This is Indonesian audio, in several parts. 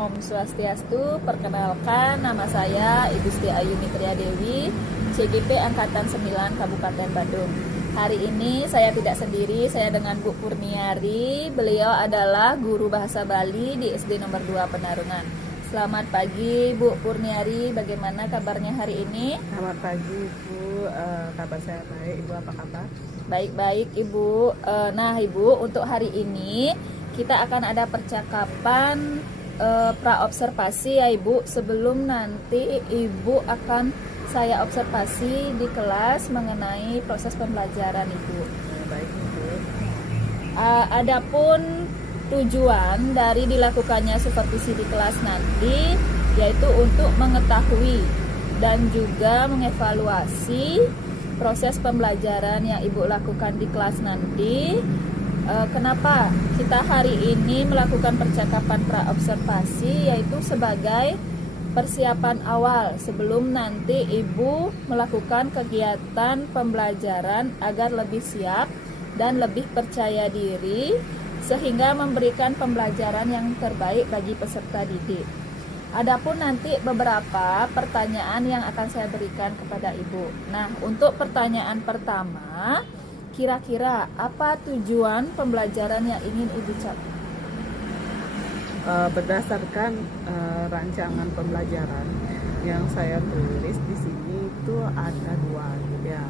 Om Swastiastu. Perkenalkan, nama saya Ibu Siti Ayumi Triadewi, CGP Angkatan 9 Kabupaten Badung. Hari ini saya tidak sendiri, saya dengan Bu Purniari. Beliau adalah guru bahasa Bali di SD nomor 2 Penarungan. Selamat pagi Bu Purniari, bagaimana kabarnya hari ini? Selamat pagi Ibu, kabar saya baik. Ibu apa kabar? Baik-baik Ibu. Nah Ibu, untuk hari ini kita akan ada percakapan pra-observasi ya Ibu. Sebelum nanti Ibu akan saya observasi di kelas mengenai proses pembelajaran Ibu. Baik Ibu. Adapun tujuan dari dilakukannya supervisi di kelas nanti yaitu untuk mengetahui dan juga mengevaluasi proses pembelajaran yang Ibu lakukan di kelas nanti. Kenapa kita hari ini melakukan percakapan pra-observasi, yaitu sebagai persiapan awal sebelum nanti Ibu melakukan kegiatan pembelajaran agar lebih siap dan lebih percaya diri sehingga memberikan pembelajaran yang terbaik bagi peserta didik. Adapun nanti beberapa pertanyaan yang akan saya berikan kepada Ibu. Nah, untuk pertanyaan pertama, kira-kira apa tujuan pembelajaran yang ingin Ibu capai? Berdasarkan rancangan pembelajaran yang saya tulis di sini itu ada dua ya.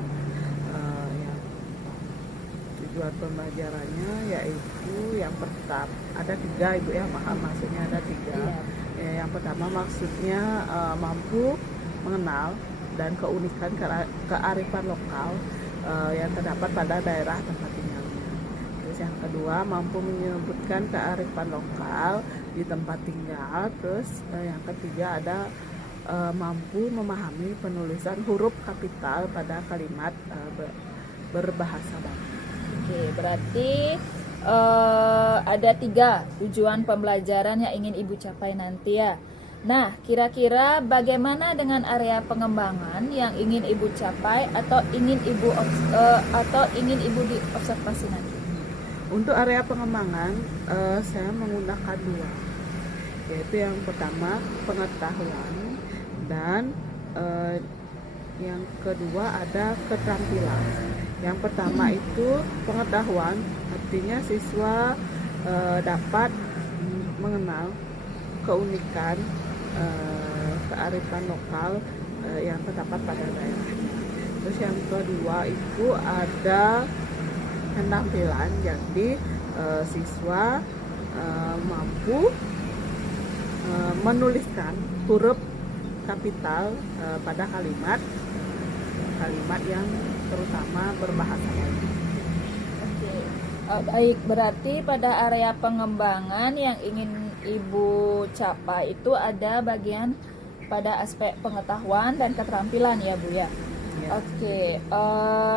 Tujuan pembelajarannya yaitu yang pertama ada tiga Ibu ya, maksudnya ada tiga. Ya, yang pertama maksudnya mampu mengenal dan keunikan kearifan lokal yang terdapat pada daerah tempat tinggalnya. Terus yang kedua mampu menyebutkan kearifan lokal di tempat tinggal. Terus yang ketiga ada mampu memahami penulisan huruf kapital pada kalimat berbahasa Bali. Oke, berarti ada tiga tujuan pembelajaran yang ingin Ibu capai nanti ya. Nah, kira-kira bagaimana dengan area pengembangan yang ingin Ibu capai atau ingin Ibu diobservasi nanti? Untuk area pengembangan saya menggunakan dua, yaitu yang pertama pengetahuan dan yang kedua ada keterampilan. Yang pertama itu pengetahuan, artinya siswa dapat mengenal keunikan kearifan lokal yang terdapat pada daerahnya. Terus yang kedua itu ada keterampilan, jadi siswa mampu menuliskan huruf kapital pada kalimat yang terutama berbahasa Bali. Oke, baik, berarti pada area pengembangan yang ingin Ibu capai itu ada bagian pada aspek pengetahuan dan keterampilan ya Bu ya. Oke,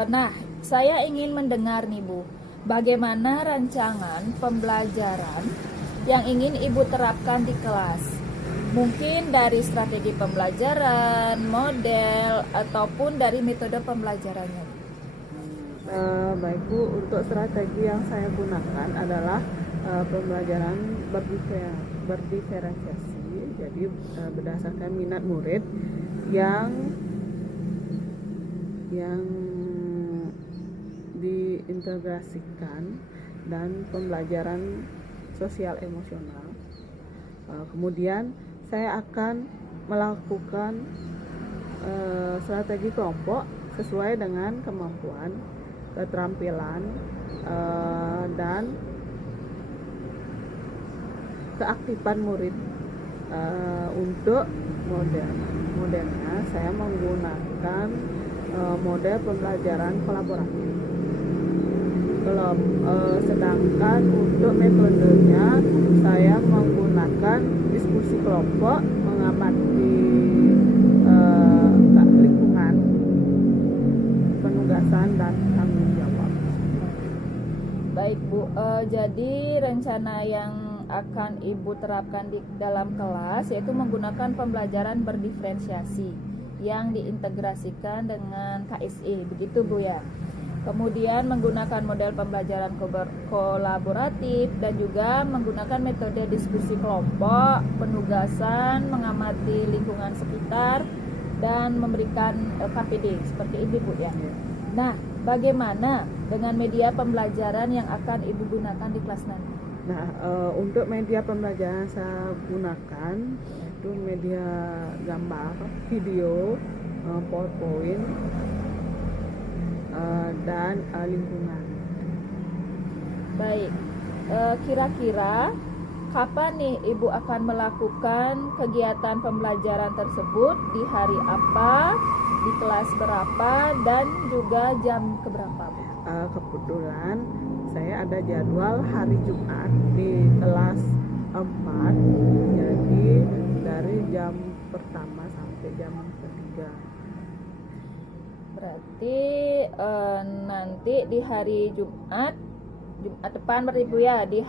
nah saya ingin mendengar nih Bu, bagaimana rancangan pembelajaran yang ingin Ibu terapkan di kelas? Mungkin dari strategi pembelajaran, model, ataupun dari metode pembelajarannya. Baik Bu, untuk strategi yang saya gunakan adalah pembelajaran berdiferensiasi. Jadi berdasarkan minat murid yang diintegrasikan dan pembelajaran sosial emosional. Kemudian saya akan melakukan strategi kelompok sesuai dengan kemampuan, keterampilan, dan keaktifan murid. Untuk modelnya saya menggunakan model pembelajaran kolaboratif. Sedangkan untuk metodenya saya menggunakan diskusi kelompok, mengamati lingkungan, penugasan dan tanggung jawab. Baik Bu, jadi rencana yang akan Ibu terapkan di dalam kelas yaitu menggunakan pembelajaran berdiferensiasi yang diintegrasikan dengan KSE, begitu Bu ya. Kemudian menggunakan model pembelajaran kolaboratif dan juga menggunakan metode diskusi kelompok, penugasan, mengamati lingkungan sekitar, dan memberikan LKPD seperti ini Bu ya. Nah, bagaimana dengan media pembelajaran yang akan Ibu gunakan di kelas nanti? Nah, untuk media pembelajaran saya gunakan itu media gambar, video, PowerPoint, dan lingkungan. Baik, kira-kira kapan nih Ibu akan melakukan kegiatan pembelajaran tersebut, di hari apa, di kelas berapa, dan juga jam keberapa Bu? Kebetulan saya ada jadwal hari Jumat di kelas 4, jadi dari jam pertama sampai jam ketiga. Berarti nanti di hari Jumat depan berarti Bu ya, di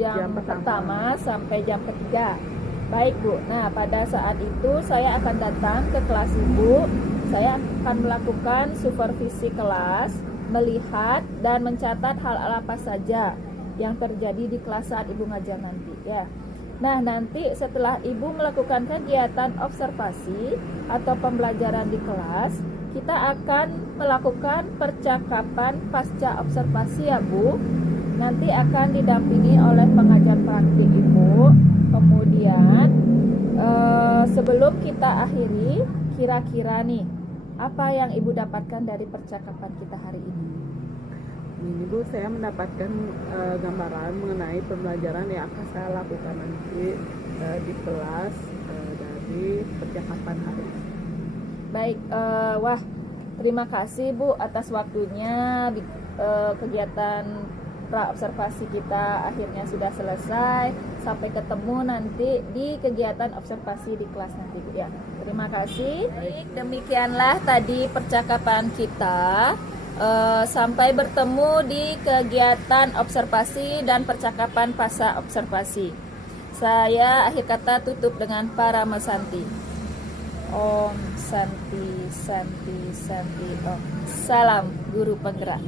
jam pertama sampai jam ketiga. Baik Bu, nah pada saat itu saya akan datang ke kelas Ibu. Saya akan melakukan supervisi kelas, melihat dan mencatat hal apa saja yang terjadi di kelas saat Ibu ngajar nanti ya. Nah, nanti setelah Ibu melakukan kegiatan observasi atau pembelajaran di kelas, kita akan melakukan percakapan pasca observasi ya Bu. Nanti akan didampingi oleh pengajar praktik Ibu. Kemudian sebelum kita akhiri, kira-kira nih apa yang Ibu dapatkan dari percakapan kita hari ini? Ini Bu, saya mendapatkan gambaran mengenai pembelajaran yang akan saya lakukan nanti di kelas dari percakapan hari ini. Baik, wah terima kasih Bu atas waktunya. Kegiatan pra-observasi kita akhirnya sudah selesai. Sampai ketemu nanti di kegiatan observasi di kelas nanti Bu ya. Terima kasih. Baik, demikianlah tadi percakapan kita. Sampai bertemu di kegiatan observasi dan percakapan pasca observasi. Saya akhir kata tutup dengan Parama Santi. Om Santi Santi Santi Om. Salam guru penggerak.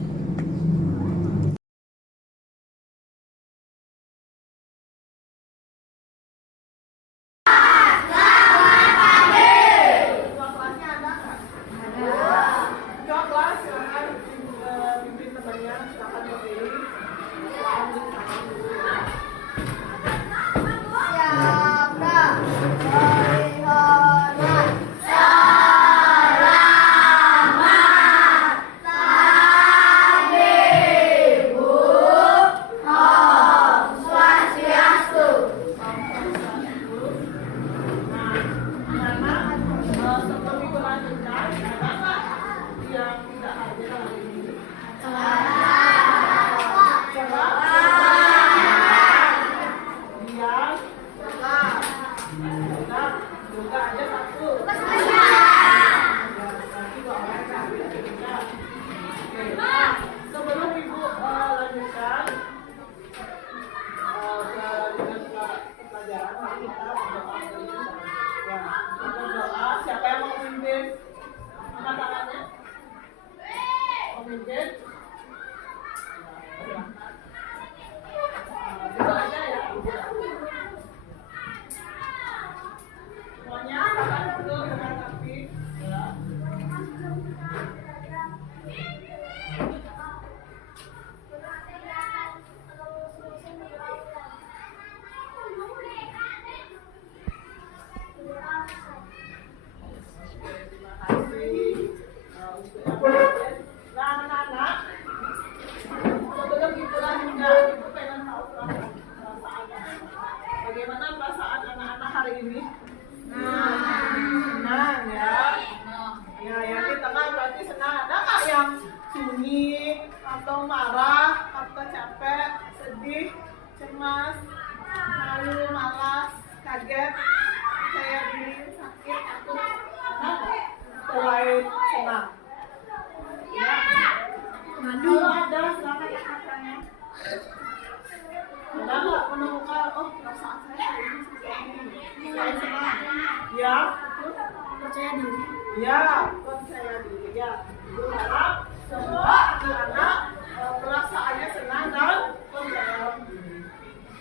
Ya, percaya diri ya. Ibu harap semua anak-anak perasaannya senang dan percaya diri.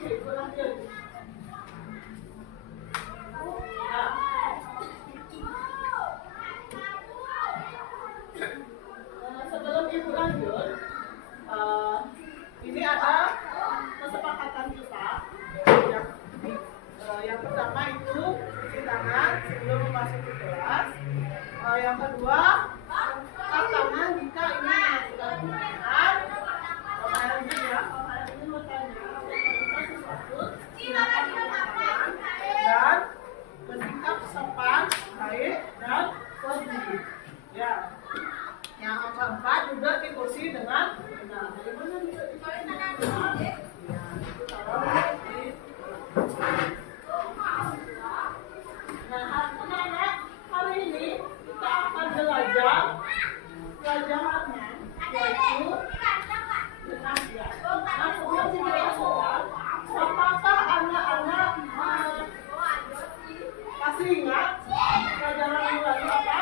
Ikut lanjut. Sebelum ibu lanjut, ini ada kesepakatan kita. Yang pertama itu cuci tangan sebelum memasuki kelas. Yang kedua, angkat tangan jika ingin melakukan penggunaan. Kalau ini ya, kalau ini bertanya sesuatu, silakan angkat tangan dan bersikap sopan, baik dan positif. Ya. Yang keempat juga dikursi dengan benar. Bagaimana bisa dikursi? Ya, nah, anak-anak, hari ini kita akan belajar pelajarannya, yaitu pengajian. Nah, sebelum dijelaskan, apakah anak-anak masih ingat pelajaran yang lalu apa?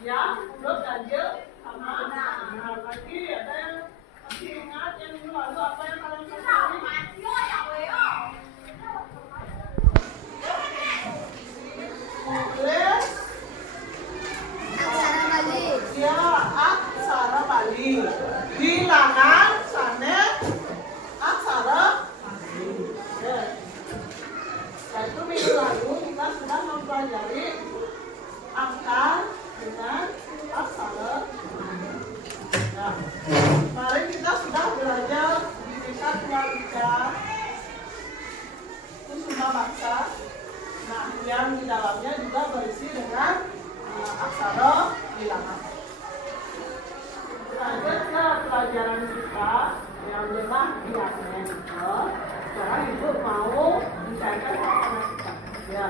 Ya, huruf ganjil sama benar. Lagi ada yang masih ingat yang minggu lalu apa yang kalian pelajari? Tulis Aksara Bali. ya, aksara Bali. Bilangan sanes aksara Bali. Ya. Itu minggu lalu kita sudah mempelajari angka dengan aksara. Nah, kemarin kita sudah belajar di tingkat keluarga Kusuma Bangsa. Nah, yang di dalamnya juga berisi dengan aksara bilangan. Lanjut ke pelajaran kita yang lemah bilangan. Sekarang ibu mau mencairkan aksara kita. Ya.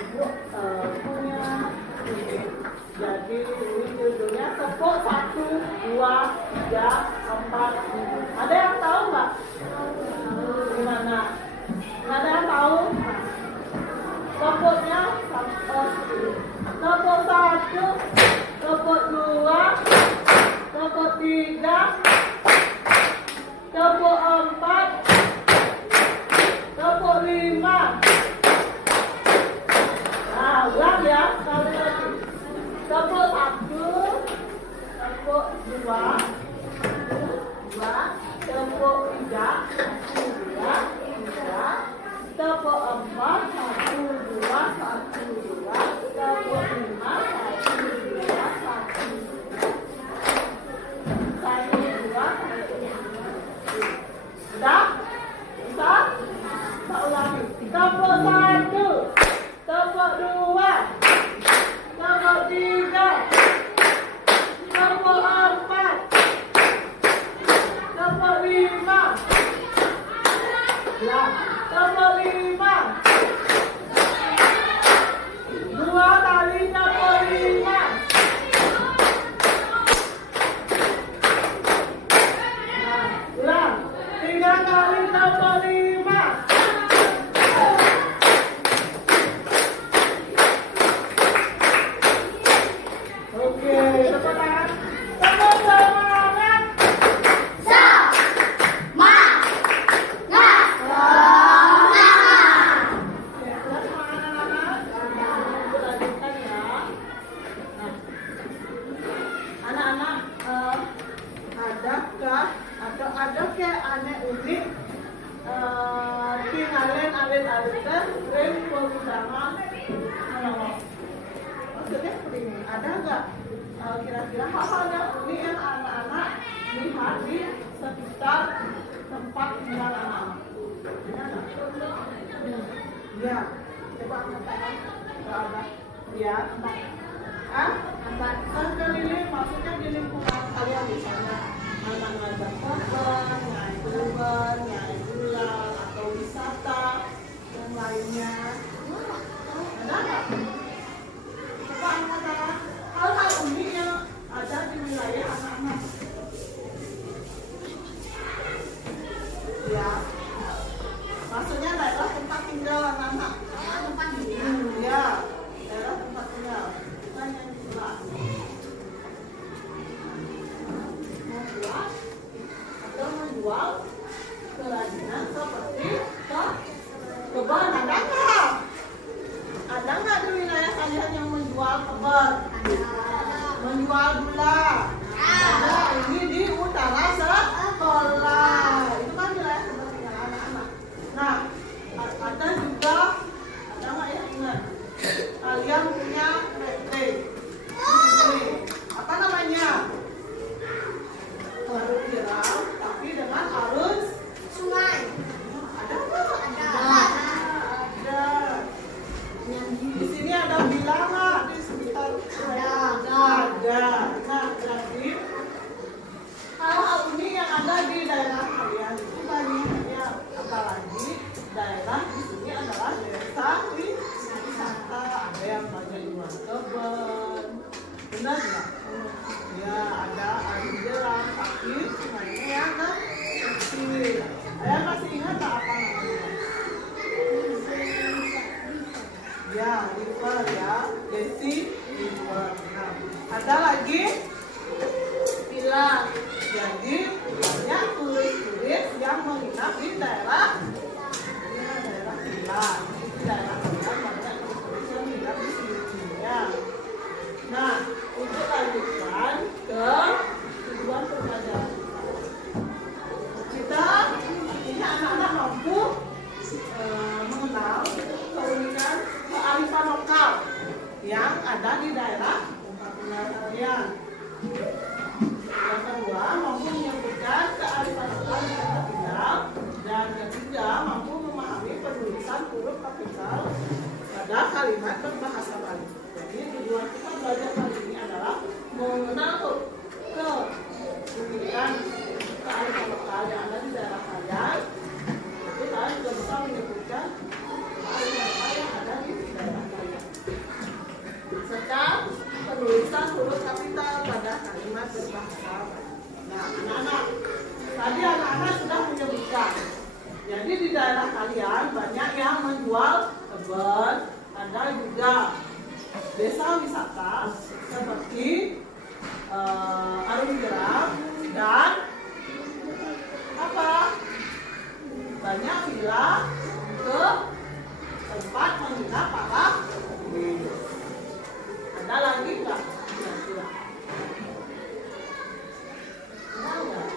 Ibu punya ini. Jadi ini judulnya tepuk 1, 2, 3, 4, 5. Ada yang tahu nggak? Gimana? Nggak ada yang tahu? Tepuknya tepuk 1, tepuk 2, tepuk 3, tepuk 4, tepuk 5. Nah, ulang ya, sekali lagi. Tepuk 1, tepuk 2, tepuk 3, 3, tepuk 4, 1, 2, 1, 2, tepuk 5, 1, 2, 1, 2, 1, 2. Sudah? Bisa? Kita ulangi. Tepuk 1, tepuk 2, tepuk 3, tepuk 4, tepuk 5. Ya, tepuk 5. 2 kali tepuk 5. Nah, ulang. 3 kali tepuk 5. Oke, tepuk tangan. Tepuk tangan. Oke, kelas anak-anak. Kita lanjutkan ya. Nah, anak-anak, adakah atau ada kayak aneh unik tinggalin alit-alitan rem bersama menolong. Maksudnya seperti ini, ada nggak kira-kira hal-hal yang unik yang anak-anak lihat di sekitar tempat tinggal anak-anak? Ada nggak? Ya, coba angkat tangan. Nggak ada. Ya, tempat. Tempat keliling, maksudnya di lingkungan kalian misalnya anak ngajak korban, naik kurban, naik bulan, atau wisata dan lainnya. Ada nggak? Coba angkat tangan. Hal-hal unik yang ada di wilayah anak-anak. Ya, maksudnya daerah tempat tinggal anak-anak. menjual kerajinan seperti kebun. Ada nggak? Ada nggak di wilayah kalian yang menjual kebun? Menjual gula? Ada. Ini di utara sekolah. Itu kan wilayah seperti anak-anak. Nah, ada juga, ada nggak ya, ingat? Kalian punya PT. Apa namanya? Arus jeram, tapi dengan arus sungai. Ada nggak? Ada. Di sini ada bilang nggak di sekitar? Ada. Nah, jadi hal-hal ini yang ada di daerah kalian itu banyaknya, apalagi daerah di sini adalah desa wisata. Ada yang banyak jual kebun, benar nggak? Ya, ada air jeram, tapi sungainya yang kecil. Saya masih ingat tak apa namanya? Ya, river ya, Desi river. Nah, ada lagi villa. Jadi banyak turis-turis yang menginap di daerah villa. Di daerah villa banyak turis yang menginap di sini. Nah, untuk lanjutkan ke tujuan permajaan kita, ini anak-anak mampu mengenal keunikan kearifan lokal yang ada di daerah tempat tinggal kalian. Yang kedua, mampu menyebutkan kearifan lokal di tempat tinggal. Dan ketiga, mampu memahami penulisan huruf kapital pada kalimat berbahasa Bali. Jadi tujuan kita belajar kali ini adalah mengenal keunikan kearifan lokal yang ada di daerah kalian. Jadi kalian juga bisa menyebutkan kearifan lokal yang ada di daerah kalian, serta penulisan huruf kapital pada kalimat berbahasa Bali. Nah, anak-anak, tadi anak-anak sudah menyebutkan. Jadi di daerah kalian banyak yang menjual kebun, ada juga desa wisata seperti Arung Jeram dan apa? Banyak villa ke tempat menginap para turis. Ada lagi nggak? Kira-kira? Ada nggak?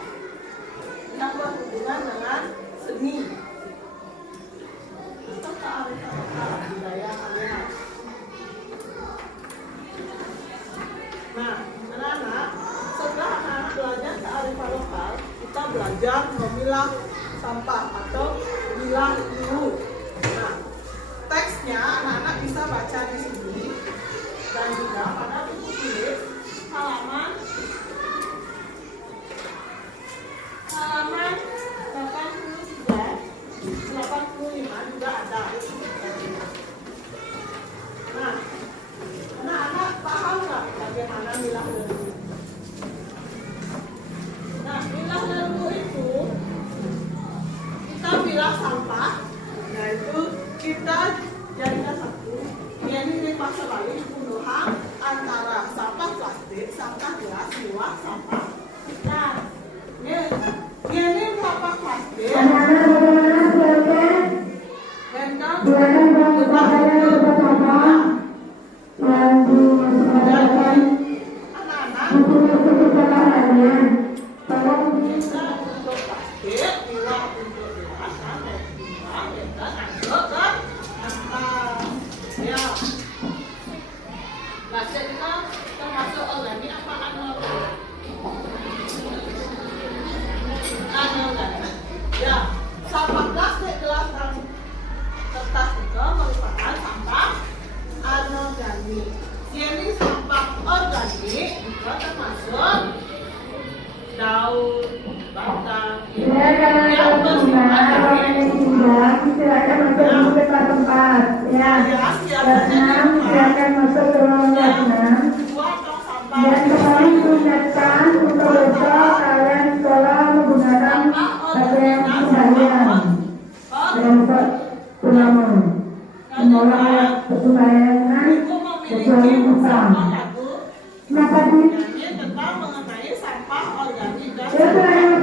Yang berhubungan dengan seni atau kearifan lokal budaya kalian. Nah, anak-anak, setelah anak-anak belajar kearifan lokal, kita belajar memilah sampah atau milah dulu. Nah, teksnya anak-anak bisa baca di sini dan juga pada buku tulis halaman 85 juga ada. Nah, anak-anak paham nggak bagaimana milah lembu? Nah, milah lembu itu kita milah sampah, yaitu kita jadikan satu. Ini paksa balik pembunuhan antara sampah plastik, sampah gelas, luar sampah. Nah, ini sampah plastik. Sampah plastik, gelas, dan kertas itu merupakan sampah anorganik. Jadi sampah organik juga termasuk daun, batang, yang bersifat silakan masuk ke tempat ya. Silakan masuk ke ruang kelas 6. Dan kemarin ingatkan untuk besok kalian sekolah menggunakan pakaian kalian dan ulama menolak persembayangan kecuali musam. Kenapa sih? tentang mengenai sampah organik dan Ya, saya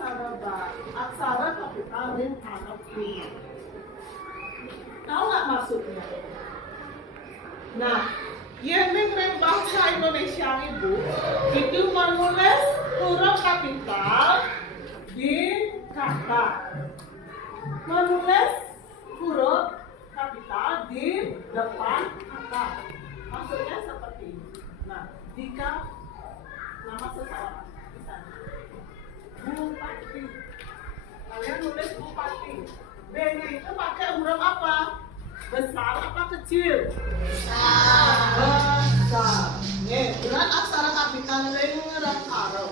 aksara ba, aksara kapital rin hanap ini. Tahu nggak maksudnya? Nah, yang ring bahasa Indonesia itu menulis huruf kapital di kata. Menulis huruf kapital di depan kata. Maksudnya seperti ini. Nah, jika nama seseorang, misalnya Bupati, kalian nulis Bupati. B-nya itu pakai huruf apa? Besar apa kecil? Besar. Nih, berat aksara kapital ring dan arau.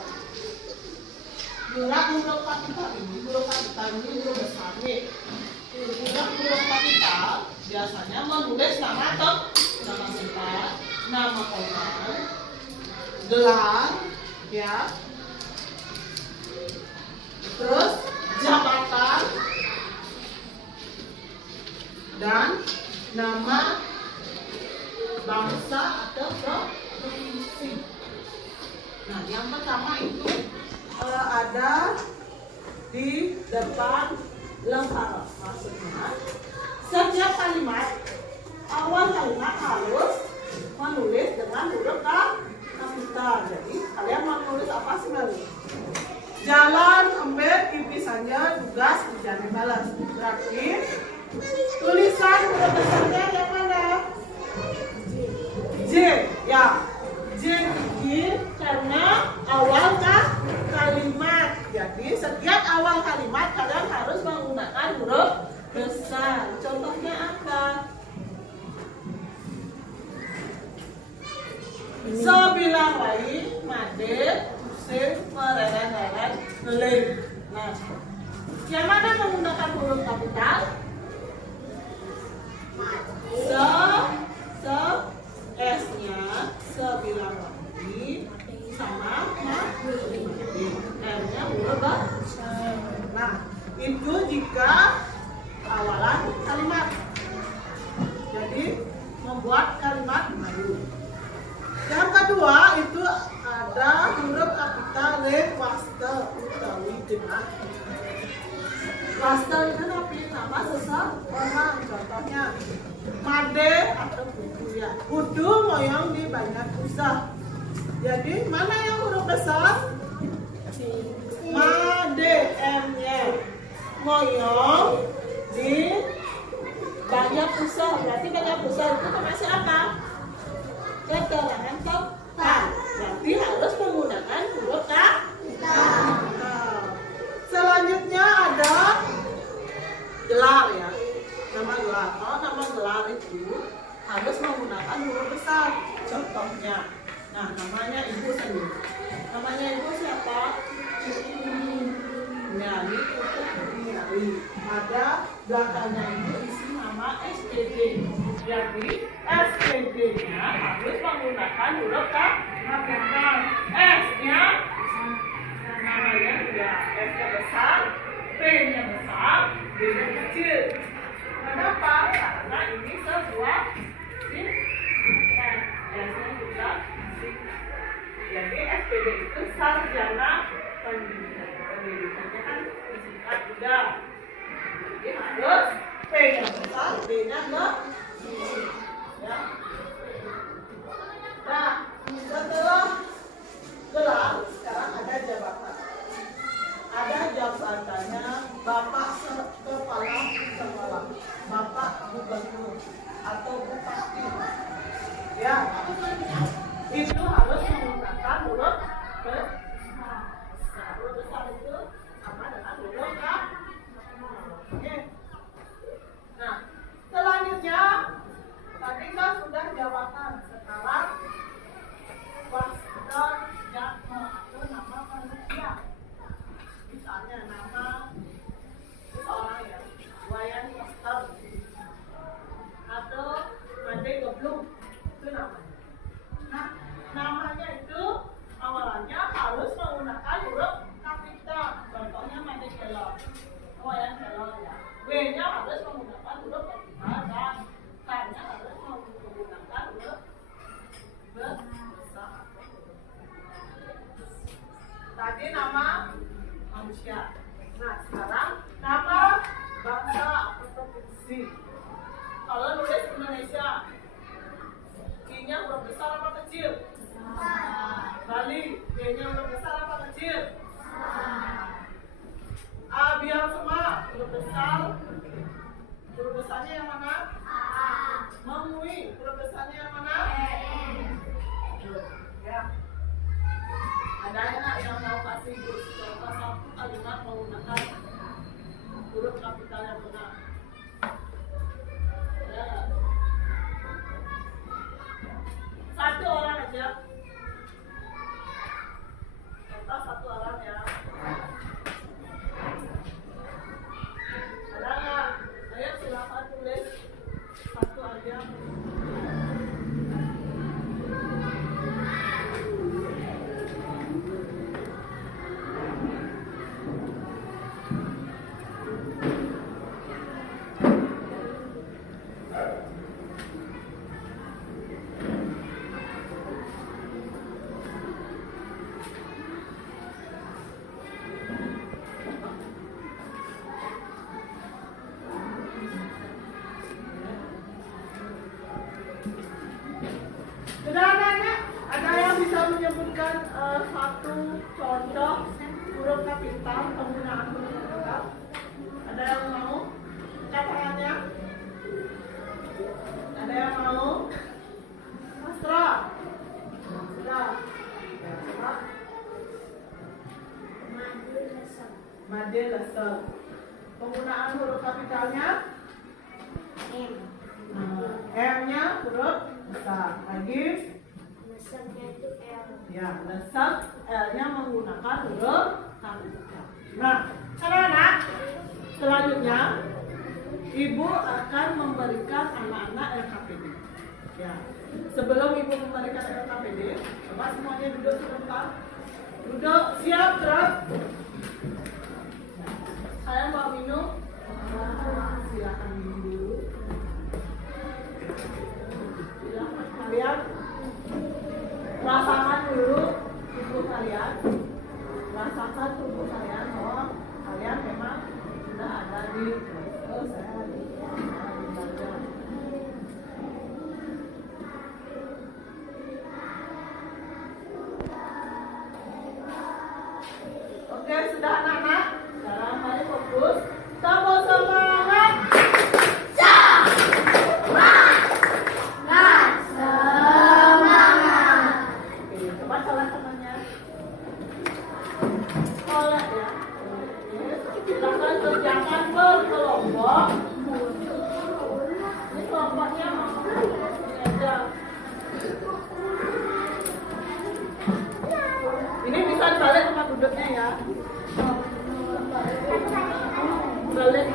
Berat huruf kapital ini huruf besar nih. Huruf kapital biasanya menulis nama tempat, nama orang, gelar, ya. Terus jabatan dan nama bangsa atau provinsi. Nah, yang pertama itu ada di depan lembar. Maksudnya setiap kalimat, awal kalimat harus menulis dengan huruf kapital. Jadi kalian mau menulis apa sih baru? Jalan, ambil pipi saja, tugas hujan balas. Berarti tulisan huruf besarnya yang mana? J, ya. J ini karena awal kalimat. Jadi setiap awal kalimat kalian harus menggunakan huruf besar. Contohnya apa? Sebilang lain, made, musim, mereren, ngeleng. Nah, yang mana menggunakan huruf kapital? S-nya sebilang lagi sama M-nya huruf besar. Nah, itu jika awalan kalimat. Jadi membuat kalimat baru. Yang kedua itu ada huruf kapital waste utawi jenah. Waste itu nama seseorang. Contohnya Made atau Kudu ya. Kudu moyong di banyak usah. Jadi mana yang huruf besar? Made, M-nya. Moyong di banyak usah. Berarti banyak usah itu termasuk apa? Keterangan tempat. Berarti harus menggunakan huruf kapital. Selanjutnya ada gelar ya. Nama gelar. Kalau nama gelar itu harus menggunakan huruf besar. Contohnya, nah namanya ibu sendiri. Namanya ibu siapa? Nyari, nyari. Ada belakangnya itu isi nama SPD. Jadi SPD-nya harus menggunakan huruf kapital. S-nya namanya ya, S-nya besar, P-nya besar, D-nya kecil. Kenapa? Karena ini sebuah singkatan. Biasanya juga singkat. Jadi SPD itu sarjana pendidikan. Pendidikannya kan singkat juga. Jadi harus P-nya besar, D-nya kecil. Ya. Nah, setelah gelar, sekarang ada jabatan. Ada jabatannya Bapak Kepala Sekolah, Bapak Gubernur atau Bupati. Ya, itu harus menggunakan huruf besar. Huruf besar itu sama dengan huruf Oke. Nah, selanjutnya tadi kan sudah jabatan. Sekarang waste jadwal atau nama manusia. Misalnya nama seseorang ya, Wayan Koster atau Made Geblung, itu namanya. Nah, namanya itu awalannya harus Nah, sekarang nama bangsa atau provinsi. Kalau nulis Indonesia, I-nya huruf besar apa kecil? Bali, B-nya huruf besar apa kecil? A, biar semua huruf besar. Huruf besarnya yang mana? Mengui, huruf besarnya yang mana? Ya. Ada yang mau kasih contoh satu kalimat menggunakan huruf kapital yang benar? Ya. Satu orang aja. Contoh satu orang ya. Ada nggak? Ayo silakan tulis satu aja. Sudah anak-anak, ada yang bisa menyebutkan satu contoh huruf kapital, penggunaan huruf kapital? Ada yang mau? Angkat tangannya. Ada yang mau? Astra. Sudah. Coba. Made lesser. Penggunaan huruf kapitalnya? M-nya huruf besar. Lagi? Lessernya itu L. Ya, lesser L-nya menggunakan huruf kapital. Nah, anak-anak, selanjutnya Ibu akan memberikan anak-anak LKPD. Ya, sebelum Ibu memberikan LKPD, coba semuanya duduk sebentar. Duduk, siap, gerak. Saya mau minum. Silakan minum dulu. Silakan kalian rasakan dulu tubuh kalian. Rasakan tubuh kalian bahwa kalian memang sudah ada di saya di belajar. Oke, sudah anak-anak. Sekarang mari fokus. Sama semangat. Oke, coba salah temannya. Oleh ya. Silakan kerjakan berkelompok. Ini kelompoknya mau aja. Ini bisa dibalik tempat duduknya ya. Balik.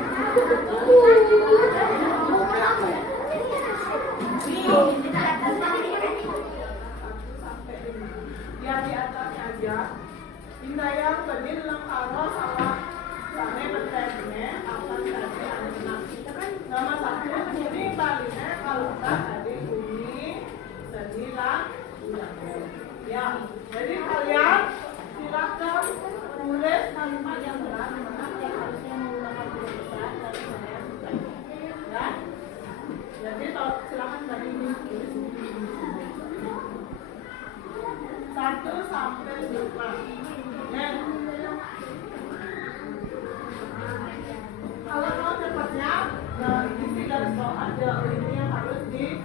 Yang di atasnya aja. Indayang bedil lengkaro salah sane bertanya akan tadi anak. Nama satu ini baliknya kalau tadi uni senilah ya. Jadi kalian silakan tulis kalimat yang benar mana yang harusnya menggunakan huruf besar dan saya ya. Jadi silakan dari ini tulis 1 sampai 5. Ya. Kalau mau cepatnya, isi garis bawah ada ini yang harus diisi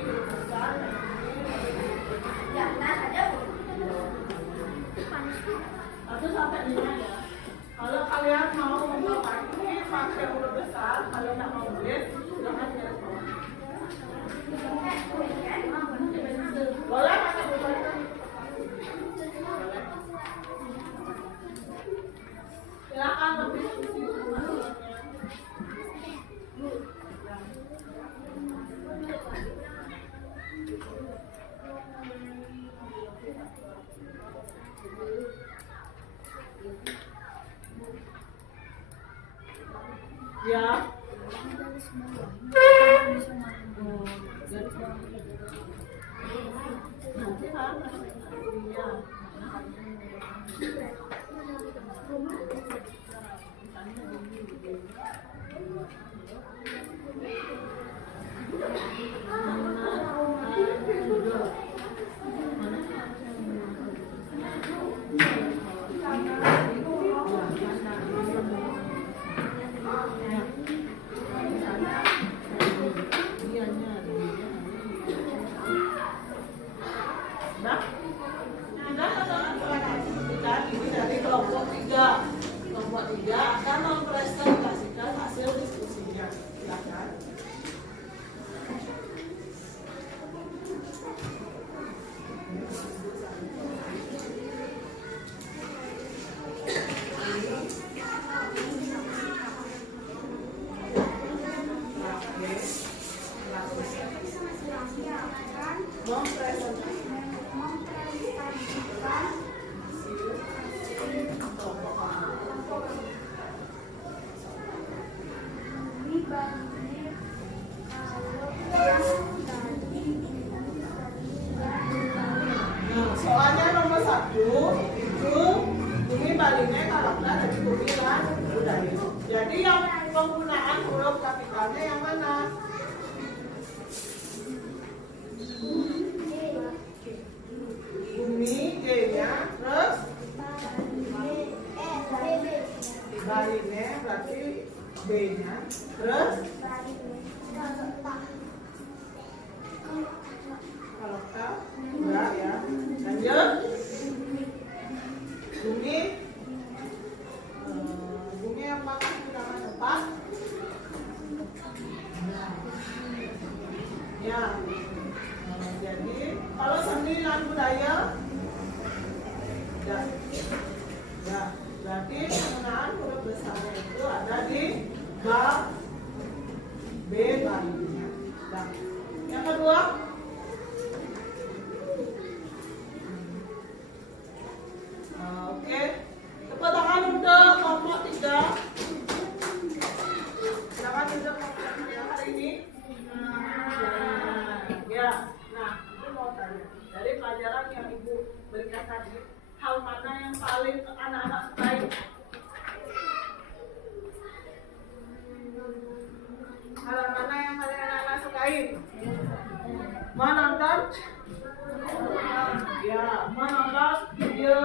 besar dan ini. Satu sampai 5 ya. Kalau kalian mau memperbaiki pakai huruf besar, kalau tidak mau tulis, silahkan garis bawah. Boleh pakai huruf besar. Silakan lebih isi semuanya. Ya. Nanti kan ya. bumi dan budaya. Jadi yang penggunaan huruf kapitalnya yang mana? Bumi, G-nya, terus baline berarti B-nya, terus kalau K enggak ya. Lanjut. Bumi, bumi apakah kita depan? Ya. Jadi kalau seni dan budaya, ya, ya, berarti penggunaan huruf besarnya itu ada di bab B baliknya. Nah, yang kedua, oke, tepuk tangan untuk kelompok 3. Silakan untuk kelompok yang hari ini. Ya, nah itu mau tanya dari pelajaran yang ibu berikan tadi, hal mana yang paling anak-anak sukai? Hal mana yang paling anak-anak sukai? Menonton? Ya, menonton video.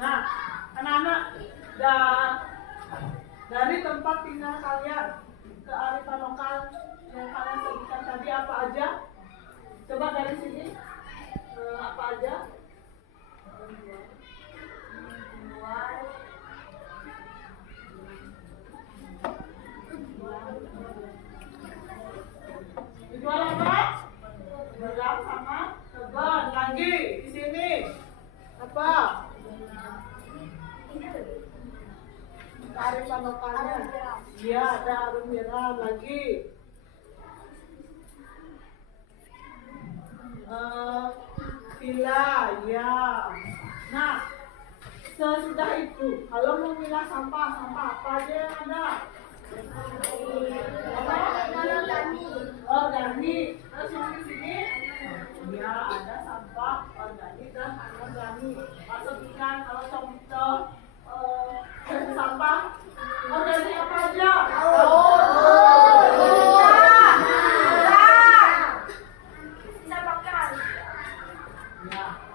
Nah, anak-anak dari tempat tinggal kalian, kearifan lokal yang kalian sebutkan tadi apa aja? Coba dari sini, apa aja? Dijual apa? Belang sama teban. Lagi di sini apa? Kearifan lokalnya. Iya, ada arum jeram. Lagi villa, ya. Nah, sesudah itu, kalau mau milah sampah apa aja yang ada? Organik. Terus yang di sini, ya ada sampah organik dan anorganik. Maksudnya kalau contoh sampah organik apa aja?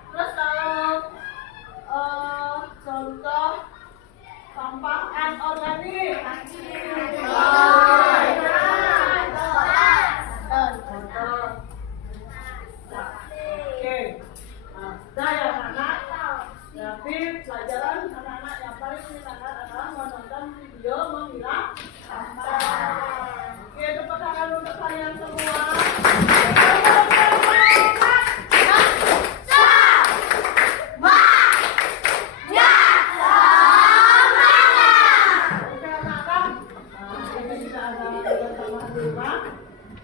Terus kalau contoh sampah anorganik, oke. Nah, yang anak, tapi pelajaran anak-anak yang paling menyenangkan adalah menonton video memilah sampah. Oke, tepuk tangan untuk kalian semua.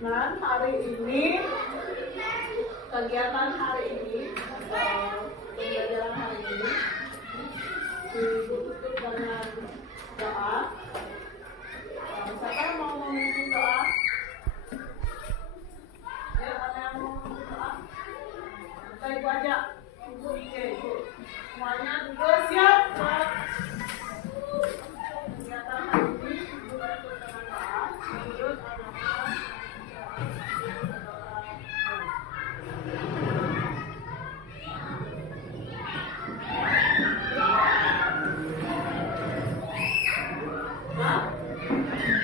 Dan hari ini, kegiatan hari ini, pembelajaran hari ini ditutup dengan doa. Siapa yang mau memimpin doa? Ya, ada yang mau memimpin doa? Kita ibu aja. Ibu, ibu. Semuanya juga siap. Kegiatan hari ini ibu tutup dengan doa. Menurut anak-anak.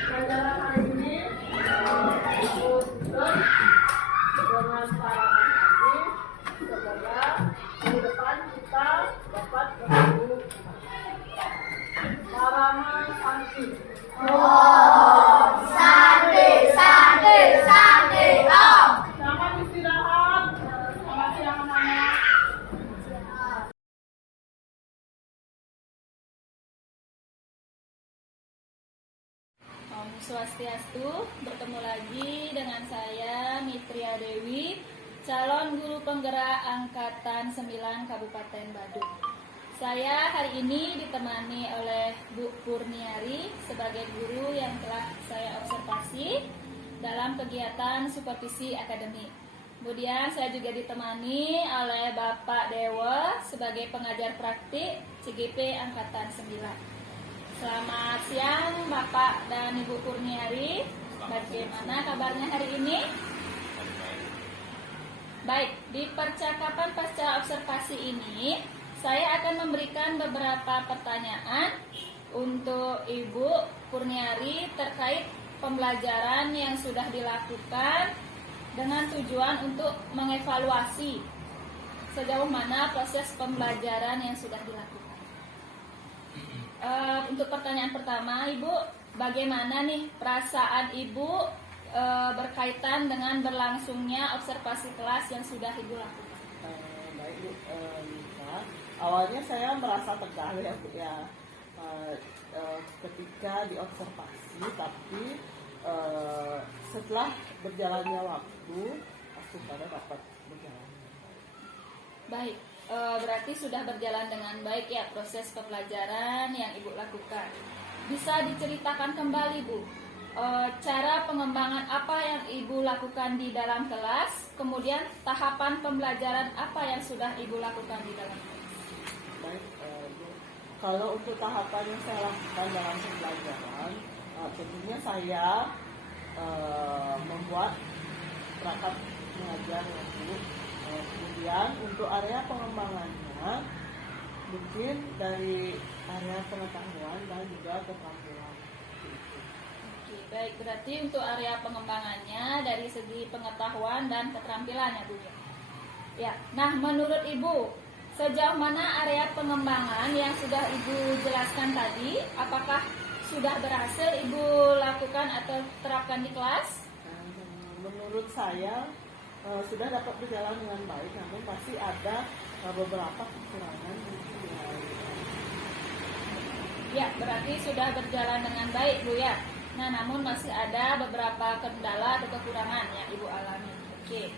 Pelajaran hari ini dengan harapan nanti semoga di depan kita dapat bertemu Parama Santi. Selamat istirahat. Selamat siang anak-anak. Om Swastiastu, bertemu lagi dengan saya Mitria Dewi, calon guru penggerak Angkatan 9 Kabupaten Badung. Saya hari ini ditemani oleh Bu Purniari sebagai guru yang telah saya observasi dalam kegiatan supervisi akademik. Kemudian saya juga ditemani oleh Bapak Dewa sebagai pengajar praktik CGP Angkatan 9. Selamat siang Bapak dan Ibu Kurniari. Bagaimana kabarnya hari ini? Baik, di percakapan pasca observasi ini saya akan memberikan beberapa pertanyaan untuk Ibu Kurniari terkait pembelajaran yang sudah dilakukan dengan tujuan untuk mengevaluasi sejauh mana proses pembelajaran yang sudah dilakukan. Untuk pertanyaan pertama, Ibu, bagaimana nih perasaan Ibu berkaitan dengan berlangsungnya observasi kelas yang sudah Ibu lakukan? Baik Bu, Nita. Awalnya saya merasa tegang ya Bu ya, ketika diobservasi, tapi setelah berjalannya waktu, pada dapat berjalan. Baik, berarti sudah berjalan dengan baik ya proses pembelajaran yang Ibu lakukan. Bisa diceritakan kembali Bu, cara pengembangan apa yang Ibu lakukan di dalam kelas, kemudian tahapan pembelajaran apa yang sudah Ibu lakukan di dalam kelas? Baik, kalau untuk tahapan yang saya lakukan dalam pembelajaran, tentunya saya membuat perangkat mengajar ya Bu. Kemudian untuk area pengembangannya, mungkin dari area pengetahuan dan juga keterampilan. Oke, baik, berarti untuk area pengembangannya dari segi pengetahuan dan keterampilan ya Bu ya. Ya, nah menurut Ibu, sejauh mana area pengembangan yang sudah Ibu jelaskan tadi, apakah sudah berhasil Ibu lakukan atau terapkan di kelas? Menurut saya sudah dapat berjalan dengan baik, namun pasti ada beberapa kekurangan mungkin ya. Ya, berarti sudah berjalan dengan baik Bu ya. Nah, namun masih ada beberapa kendala atau kekurangan yang Ibu alami. Oke,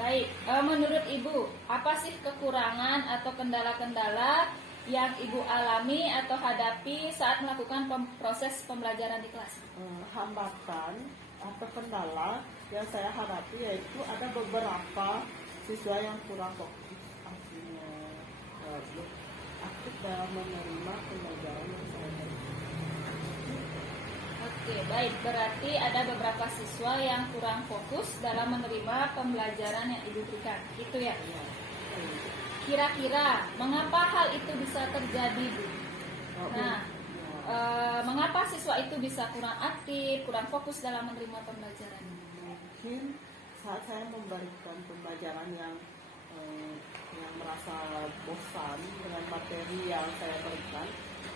baik. Menurut Ibu, apa sih kekurangan atau kendala-kendala yang Ibu alami atau hadapi saat melakukan proses pembelajaran di kelas? Hambatan atau kendala yang saya hadapi yaitu ada beberapa siswa yang kurang fokus, artinya aktif dalam menerima pembelajaran yang saya berikan. Oke, baik. Berarti ada beberapa siswa yang kurang fokus dalam menerima pembelajaran yang Ibu berikan. Itu ya? Ya. Kira-kira mengapa hal itu bisa terjadi, Bu? Nah, mengapa siswa itu bisa kurang aktif, kurang fokus dalam menerima pembelajaran? Mungkin saat saya memberikan pembelajaran yang merasa bosan dengan materi yang saya berikan,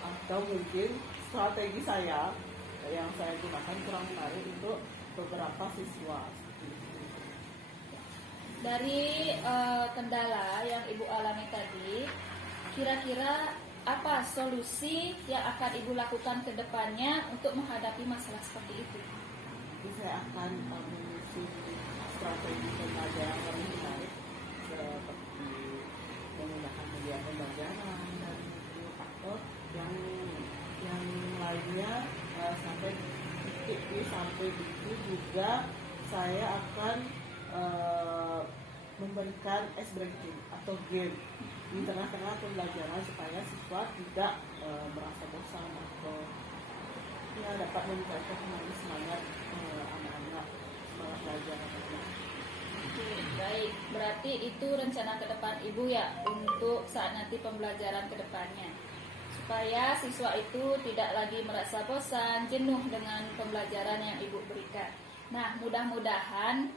atau mungkin strategi saya yang saya gunakan kurang menarik untuk beberapa siswa. Dari kendala yang Ibu alami tadi, kira-kira apa solusi yang akan Ibu lakukan ke depannya untuk menghadapi masalah seperti itu? Jadi saya akan menyusun strategi pembelajaran yang lebih menarik, seperti menggunakan media pembelajaran dan faktor yang lainnya. Sampai itu juga saya akan memberikan ice breaking atau game di tengah-tengah pembelajaran supaya siswa tidak merasa bosan atau ya dapat meningkatkan kembali semangat anak-anak semangat belajar. Oke, baik. Berarti itu rencana ke depan Ibu ya untuk saat nanti pembelajaran ke depannya, supaya siswa itu tidak lagi merasa bosan, jenuh dengan pembelajaran yang Ibu berikan. Nah, mudah-mudahan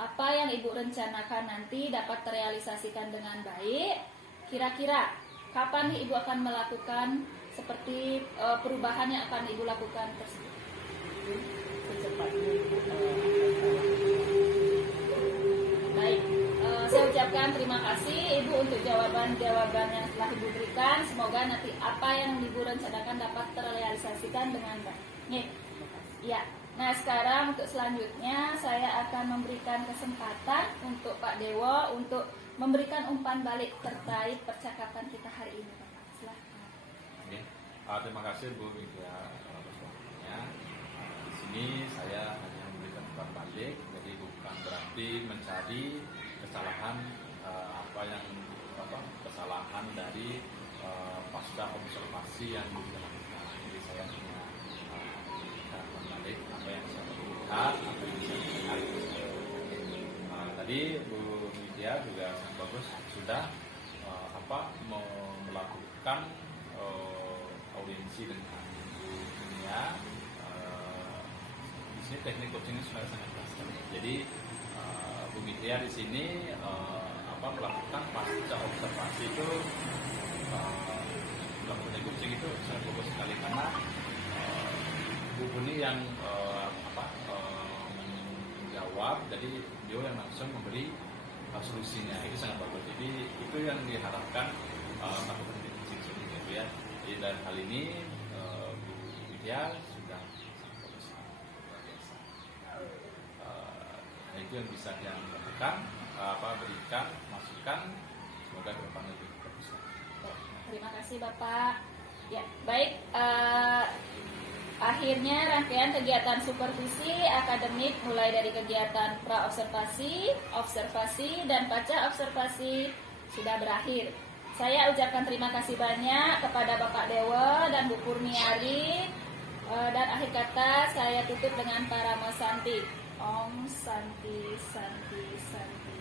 apa yang Ibu rencanakan nanti dapat terrealisasikan dengan baik. Kira-kira kapan nih Ibu akan melakukan seperti perubahan yang akan Ibu lakukan tersebut? Secepatnya Baik, saya ucapkan terima kasih Ibu untuk jawaban-jawaban yang telah Ibu berikan. Semoga nanti apa yang Ibu rencanakan dapat terrealisasikan dengan baik. Nih, ya. Nah, sekarang untuk selanjutnya saya akan memberikan kesempatan untuk Pak Dewo untuk memberikan umpan balik terkait percakapan kita hari ini, Bapak. Silahkan. Oke. Terima kasih Bu Widya atas waktunya. Di sini saya hanya memberikan umpan balik, jadi bukan berarti mencari kesalahan kesalahan dari pasca observasi yang dilakukan. Jadi saya sudah melakukan audiensi dengan Bu Mia. Di sini teknik coachingnya sudah sangat jelas. Jadi Bu Mia di sini melakukan pasca observasi itu melakukan coaching itu sangat bagus sekali karena Bu Buni yang menjawab, jadi dia yang langsung memberi solusinya, itu sangat bagus. Jadi itu yang diharapkan melakukan coaching gitu ya. Jadi dalam hal ini Bu Widya sudah sangat bagus, luar biasa. Itu yang bisa yang lakukan, berikan masukan, semoga ke depan lebih bagus. Terima kasih Bapak. Ya, baik. Akhirnya rangkaian kegiatan supervisi akademik mulai dari kegiatan pra-observasi, observasi, dan pasca observasi sudah berakhir. Saya ucapkan terima kasih banyak kepada Bapak Dewa dan Bu Purniari. Dan akhir kata saya tutup dengan Parama Santi. Om Santi Santi Santi.